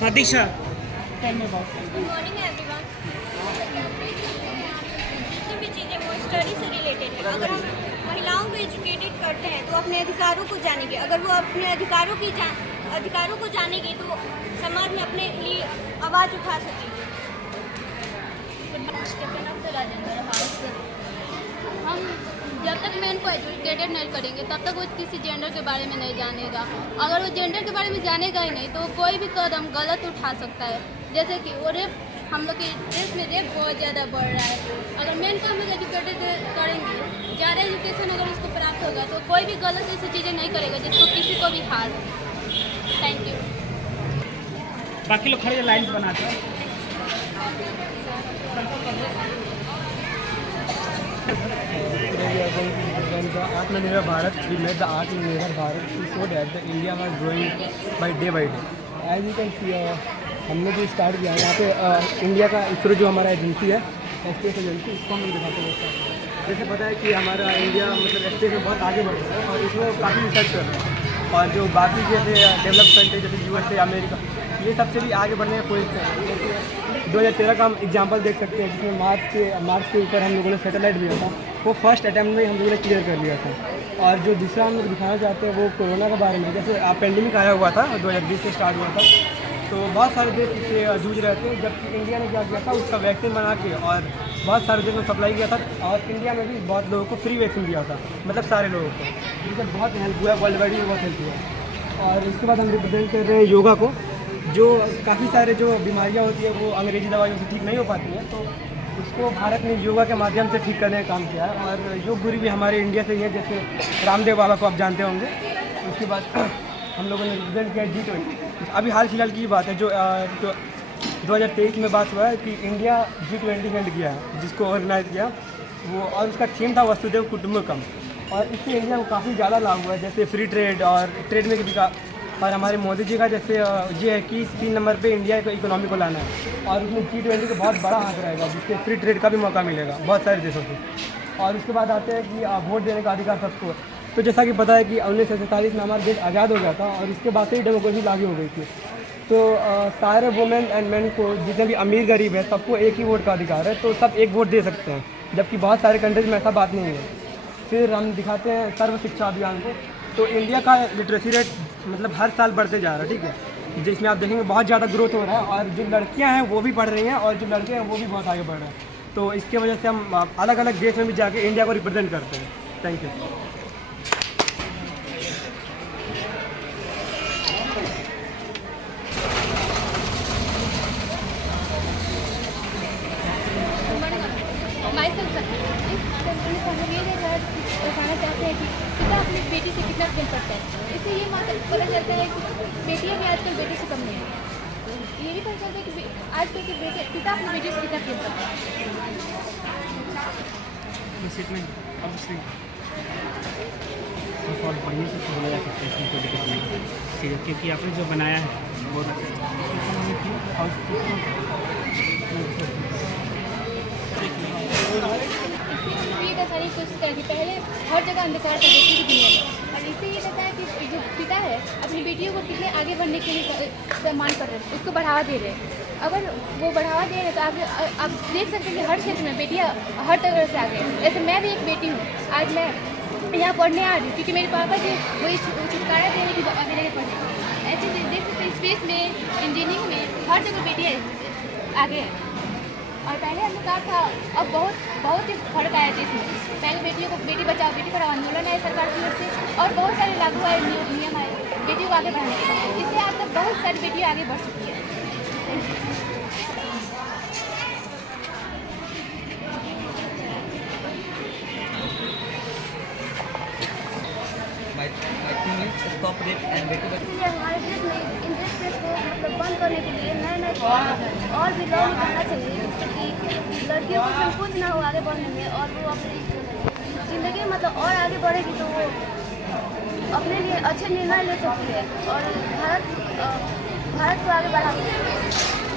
हाँ दीक्षा। Good morning everyone. जितनी भी चीज़ें वो स्टडी से रिलेटेड है। अगर हम महिलाओं को एजुकेटेड करते हैं तो अपने अधिकारों को जानेंगे। अगर वो अपने अधिकारों को जानेंगे तो समाज में अपने लिए आवाज़ उठा सकेंगे। राजेंद्र हाउस हम जब तक मैं इनको एजुकेटेड नहीं करेंगे तब तक वो किसी जेंडर के बारे में नहीं जानेगा। अगर वो जेंडर के बारे में जानेगा ही नहीं तो कोई भी कदम गलत उठा सकता है। जैसे कि वो रेप, हम लोग के देश में रेप बहुत ज़्यादा बढ़ रहा है। अगर मेन को हम लोग एजुकेटेड करेंगे, ज़्यादा एजुकेशन अगर उसको प्राप्त होगा तो कोई भी गलत ऐसी चीज़ें नहीं करेगा जिसको किसी को भी हार। Thank you. बाकी लोग खड़े लाइन बनाते हैं। आत्मनिर्भर भारत, we made the आत्मनिर्भर Bharat to show that the India was growing by day. As you can see, हमने जो स्टार्ट किया है यहाँ पे इंडिया का इसरो जो हमारा एजेंसी है, स्पेस एजेंसी, इसको हम दिखाते हैं। जैसे पता है कि हमारा इंडिया मतलब स्पेस में बहुत आगे बढ़ रहा है और इसरो काफ़ी रिसर्च कर रहा है। और जो बाकी जैसे डेवलप कंट्री जैसे यूएसए, अमेरिका, ये सबसे भी आगे बढ़ने की कोशिश कर रहे हैं। 2013 का हम एग्जाम्पल देख सकते हैं जिसमें मार्च के ऊपर हम लोगों ने सैटेलाइट दिया था। वो फर्स्ट अटैम्प्ट में हम लोगों ने क्लियर कर लिया था। और जो दूसरा हम लोग दिखाना चाहते हैं वो कोरोना के बारे में। जैसे पेंडेमिक आया हुआ था 2020 से स्टार्ट हुआ था, तो बहुत सारे देश इससे जूझ रहे थे। जबकि इंडिया ने क्या किया था, उसका वैक्सीन बना के और बहुत सारे देशों को सप्लाई किया था। और इंडिया में भी बहुत लोगों को फ्री वैक्सीन दिया था, मतलब सारे लोगों को, जिससे बहुत हेल्प हुआ, वर्ल्ड वाइड भी बहुत हेल्प हुआ। और इसके बाद हम रिप्रेजेंट कर रहे हैं योगा को। जो काफ़ी सारे जो बीमारियाँ होती है वो अंग्रेजी दवाइयों से ठीक नहीं हो पाती हैं, तो उसको भारत ने योगा के माध्यम से ठीक करने का काम किया है। और योग गुरु भी हमारे इंडिया से ही है, जैसे रामदेव बाबा को आप जानते होंगे। उसके बाद हम लोगों ने रिप्रेजेंट किया G20। अभी हाल फिलहाल की बात है जो 2023 में बात हुआ है कि इंडिया G20 हेल्ड किया है, जिसको ऑर्गेनाइज किया वो, और उसका थीम था वसुदेव कुटुंबकम। और इससे इंडिया को काफ़ी ज़्यादा लाभ हुआ है, जैसे फ्री ट्रेड और ट्रेड में विकास। और हमारे मोदी जी का जैसे ये है कि 3 नंबर पे इंडिया को इकोनॉमी को लाना है, और उसमें G20 का बहुत बड़ा हाथ रहेगा, जिससे फ्री ट्रेड का भी मौका मिलेगा बहुत सारे देशों को। और उसके बाद आते हैं कि वोट देने का अधिकार सबको। तो जैसा कि पता है कि 1947 में हमारा देश आज़ाद हो गया था और इसके बाद से ही डेमोक्रेसी लागू हो गई थी। तो सारे वुमेन एंड मेन को, जितने भी अमीर गरीब है, सबको एक ही वोट का अधिकार है, तो सब एक वोट दे सकते हैं। जबकि बहुत सारे कंट्रीज में ऐसा बात नहीं है। फिर हम दिखाते हैं सर्व शिक्षा अभियान को। तो इंडिया का लिटरेसी रेट मतलब हर साल बढ़ते जा रहा है, ठीक है, जिसमें आप देखेंगे बहुत ज़्यादा ग्रोथ हो रहा है। और जो लड़कियां हैं वो भी पढ़ रही हैं और जो लड़के हैं वो भी बहुत आगे बढ़ रहे हैं। तो इसके वजह से हम अलग अलग देश में भी जाके इंडिया को रिप्रेजेंट करते हैं। Thank you. बताना चाहते हैं कि पिता अपनी बेटी से कितना प्रेम करता है। इससे ये पता चलता है कि बेटियां भी आजकल बेटी से कम नहीं है। ये भी पता चलता है कि आजकल के पिता अपनी बेटी से कितना प्रेम करता है। और बढ़िया से बोला जा सकता है, इसमें कोई दिक्कत नहीं। ठीक है, क्योंकि आपने जो बनाया है बहुत ये दर्शाने की कोशिश करेगी पहले हर जगह अंधकार था बेटी की दुनिया में। और इससे ये कहता है कि जो पिता है अपनी बेटियों को कितने आगे बढ़ने के लिए सम्मान कर रहे हैं, उसको बढ़ावा दे रहे हैं। अगर वो बढ़ावा दे रहे हैं तो आप देख सकते हैं कि हर क्षेत्र में बेटियाँ हर तरह से आगे हैं। जैसे मैं भी एक बेटी हूँ, आज मैं यहाँ पढ़ने आ रही हूँ क्योंकि मेरे पापा जी वही छुटकारा दे रहे कि मेरे लिए पढ़े। ऐसे देख सकते हैं स्पेस में, इंजीनियरिंग में, हर जगह बेटियाँ आगे हैं। और पहले हमने कहा था, अब बहुत ही फर्क आया देश में। पहले बेटियों को बेटी बचाओ बेटी पढ़ाओ आंदोलन आए सरकार की ओर से, और बहुत सारे लागू आए नियम आए बेटियों को आगे बढ़ाने के। इससे आज तक बहुत सारी बेटियाँ आगे बढ़ चुकी है। इसलिए हमारे देश में इंडस्ट्रीज को मतलब बंद करने के लिए नए और भी लॉ निकालना चाहिए, जिससे कि लड़कियों को संकोच ना हो आगे बढ़ने में, और वो अपनी ज़िंदगी में मतलब और आगे बढ़ेगी तो वो अपने लिए अच्छे निर्णय ले सकती है और भारत को आगे बढ़ा सकती है।